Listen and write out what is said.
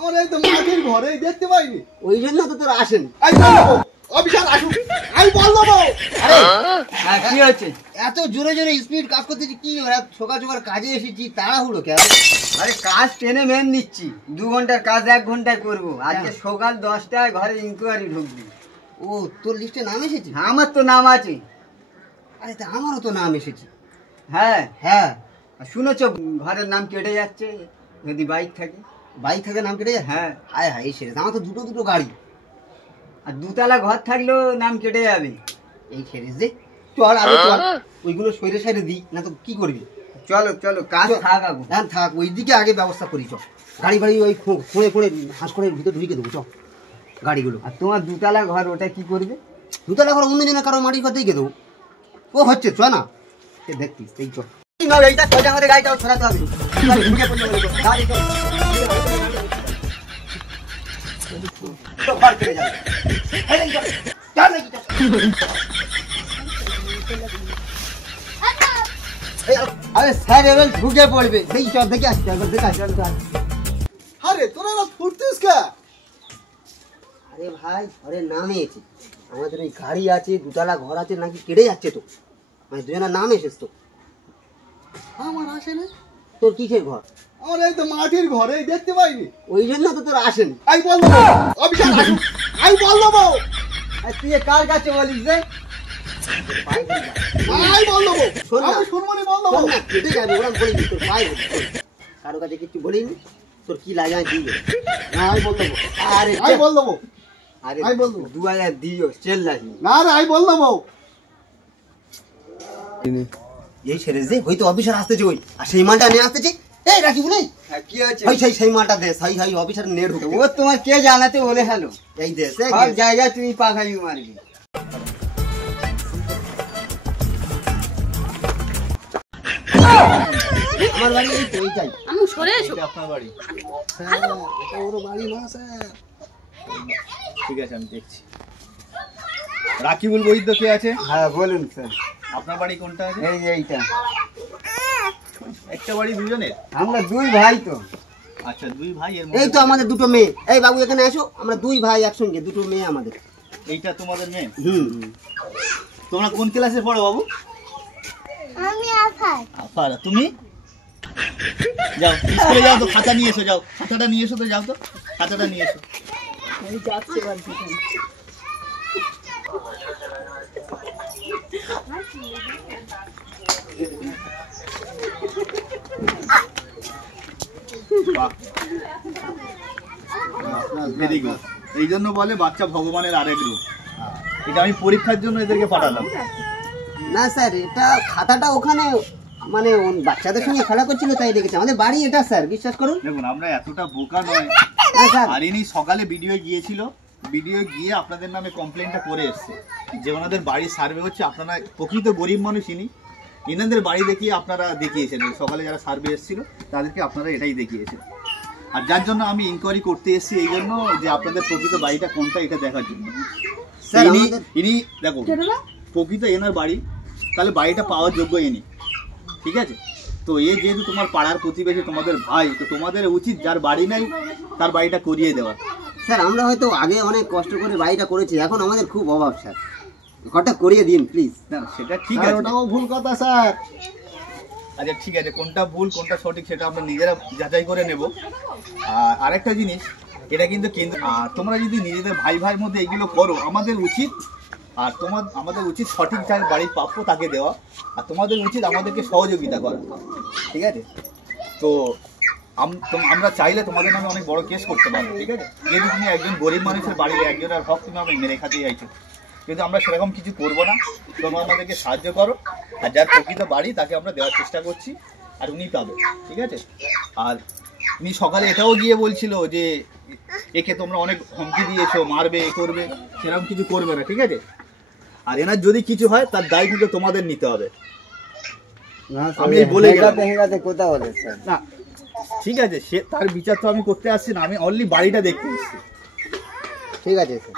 আমার এই তো মাটির ঘরে দেখতে পাইনি, ওই জন্য তো তোর আসেন। অফিসার আসুন, আমি বল দেবো। হ্যাঁ কি হচ্ছে? এত জোরে জোরে স্পিড কাজ করতেছি কি? সকাল সকাল কাজে এসেছি, তাড়াহুড়ো কেন? আরে কাজ টেনে মেন নিচ্ছি, 2 ঘন্টার কাজ 1 ঘন্টায় করবো। আজকে সকাল 10টায় ঘরে ইনকোয়ারি ঢুকবি। ও তোর লিস্টে নাম এসেছে? আমার তো নাম আছে। আরে তা আমারও তো নাম এসেছে। হ্যাঁ হ্যাঁ, শুনেছ ঘরের নাম কেটে যাচ্ছে যদি বাইক থাকে। বাইক থাকে নাম কেটে যায়? হ্যাঁ। হায় হায় সেরে, আমার তো দুটো গাড়ি, আর 2 তলা ঘর থাকলেও নাম কেটে যাবে। এই সেরিস যে চল আগে চল, ওইগুলো সইরে সাইরে দিই, না তো কি করবি? চলো চলো, কাজ থাক আগে। হ্যাঁ থাক, ওইদিকে আগে ব্যবস্থা করি। চল গাড়ি বাড়ি ওই খুঁড়ে খুঁড়ে হাঁস করে ভিতরে ঢুকে দেবো। চল গাড়িগুলো। আর তোমার 2 তলা ঘর ওটা কি করবে? 2 তলা ঘর অন্যজনের কারো মাটির ঘর দিয়ে দেবো। ও হচ্ছে চ না, সে দেখতিস। এই চল এইটা সোজা আমাদের গাড়িটাও সরাতে হবে। গাড়ি ঘর ফিরে যাবে। আরে স্যার এবার ঢুকে পড়বে। সেই চল দেখে আসতে হবে, দেখে আসতে। আরে তোরা না ফুটতিস কে? আরে ভাই ঘরের নামে এসে আমাদের এই গাড়ি আছে, 2 তলা ঘর আছে, নাকি কেটে যাচ্ছে তো, মানে দুজনের নাম এসেছ তো। আমার আসে না। তোর কিসের ঘর? আমার এই তো মাটির ঘরে দেখতে পাইনি, ওই জন্য তো তোর আসেন। আমি বল দেবো। অফিসার আসুন, আমি বল দেবো। আর তুই কার কাছে বলিস রে? আমি বল দেবো, শোন না, আমি শুনবনি বল দেবো। কেটে যাবে ওরা বলিনি, তোর পায়ে কারো কাছে কিছু বলিনি, তোর কি লাগে আমি দিয়ে দেবো। আমি বল দেবো। আরে আমি বল দেবো। আরে আমি বল দেবো। 2000 দিও, চেল লাগি না রে, আমি বল দেবো। এই ছেড়ে যে হয়তো অফিসার আসতেছে, ওই আর সেই মালটা নিয়ে আসতেছে। এই রাখি বলে কি আছে? সেই মালটা দে, সেই অফিসার নিয়ে ঢুকে। ও তোমার কে জানাতে বলে হ্যালো? এই দে, সব জায়গায় তুমি পাখাই মারবি। আমার বাড়ি এই তো, এইটাই। আমি সরে এসো। আপনার বাড়ি? স্যার এটা ওর বাড়ি না স্যার। ঠিক আছে, আমি দেখছি। রাকিবুল বৈদ্য কে আছে? হ্যাঁ বলুন স্যার। আপনার বাড়ি কোনটা আছে? এই যে এইটা। একটা বাড়ি দুজনের? আমরা 2 ভাই তো। আচ্ছা, 2 ভাই। এর এই তো আমাদের 2টো মেয়ে। এই বাবু এখানে এসো, আমরা 2 ভাই একসঙ্গে, 2টো মেয়ে আমাদের। এইটা তোমাদের মেয়ে? হুম। তোমরা কোন ক্লাসে পড়ো বাবু? আমি আফার। আফার। তুমি যাও স্কুলে যাও তো, খাতা নিয়ে এসো। যাও খাতাটা নিয়ে এসো তো, যাও তো খাতাটা নিয়ে এসো। আমি যাচ্ছি বাড়িতে। Very good. এই জন্য বলে বাচ্চা ভগবানের আরেক রূপ। এটা আমি পরীক্ষার জন্য এদেরকে পাঠালাম। না স্যার, এটা খাতাটা ওখানে মানে বাচ্চাদের সঙ্গে খেলা করছিল তাই দেখেছি। আমাদের বাড়ি এটা স্যার, বিশ্বাস করুন। দেখুন, আমরা এতটা বোকা নয়। আর ইনি সকালে ভিডিও গিয়েছিল, ভিডিও গিয়ে আপনাদের নামে কমপ্লেনটা করে এসছে যে ওনাদের বাড়ির সার্ভে হচ্ছে। আপনারা প্রকৃত গরিব মানুষ, ইনাদের বাড়ি দেখিয়ে আপনারা দেখিয়েছেন। সকালে যারা সার্ভে এসেছিল তাদেরকে আপনারা এটাই দেখিয়েছেন। আর যার জন্য আমি ইনকোয়ারি করতে এসেছি এই জন্য যে আপনাদের প্রকৃত বাড়িটা কোনটা এটা দেখার জন্য। ইনি দেখো প্রকৃত এনার বাড়ি, তাহলে বাড়িটা পাওয়ার যোগ্য ইনি, ঠিক আছে? তো এ যেহেতু তোমার পাড়ার প্রতিবেশী, তোমাদের ভাই, তো তোমাদের উচিত যার বাড়ি নাই তার বাড়িটা করিয়ে দেওয়া। স্যার আমরা হয়তো আগে অনেক কষ্ট করে বাড়িটা করেছি, এখন আমাদের খুব অভাব স্যার, ঘরটা করিয়ে দিন প্লিজ। না সেটা ঠিক আছে, ওটাও ভুল কথা স্যার। আচ্ছা ঠিক আছে, কোনটা ভুল কোনটা সঠিক সেটা আমরা নিজেরা যাচাই করে নেব। আর আরেকটা জিনিস, এটা কিন্তু কেন্দ্র, আর তোমরা যদি নিজেদের ভাই ভাইয়ের মধ্যে এগুলো করো, আমাদের উচিত আমাদের উচিত সঠিক যার বাড়ির প্রাপ্য তাকে দেওয়া, আর তোমাদের উচিত আমাদেরকে সহযোগিতা করা, ঠিক আছে? তো আমরা চাইলে তোমাদের নামে অনেক বড় কেস করতে পারবো, ঠিক আছে? যেহেতু তুমি একজন গরিব মানুষের বাড়ির একজনের হক তুমি আমি মেরে খাতে চাইছো, কিন্তু আমরা সেরকম কিছু করবো না। তোমরা আমাদেরকে সাহায্য করো, আর যার প্রকৃত বাড়ি তাকে আমরা দেওয়ার চেষ্টা করছি, আর উনি পাবে, ঠিক আছে? আর উনি সকালে এটাও গিয়ে বলছিল যে একে তোমরা অনেক হুমকি দিয়েছো, মারবে, এ করবে, সেরকম কিছু করবে না, ঠিক আছে? আর এনার যদি কিছু হয় তার দায় কিন্তু তোমাদের নিতে হবে। আমি বলে গেলাম কোথা বলে স্যার। না ঠিক আছে, সে তার বিচার তো আমি করতে আসছি না, আমি অনলি বাড়িটা দেখতে এসেছি। ঠিক আছে স্যার।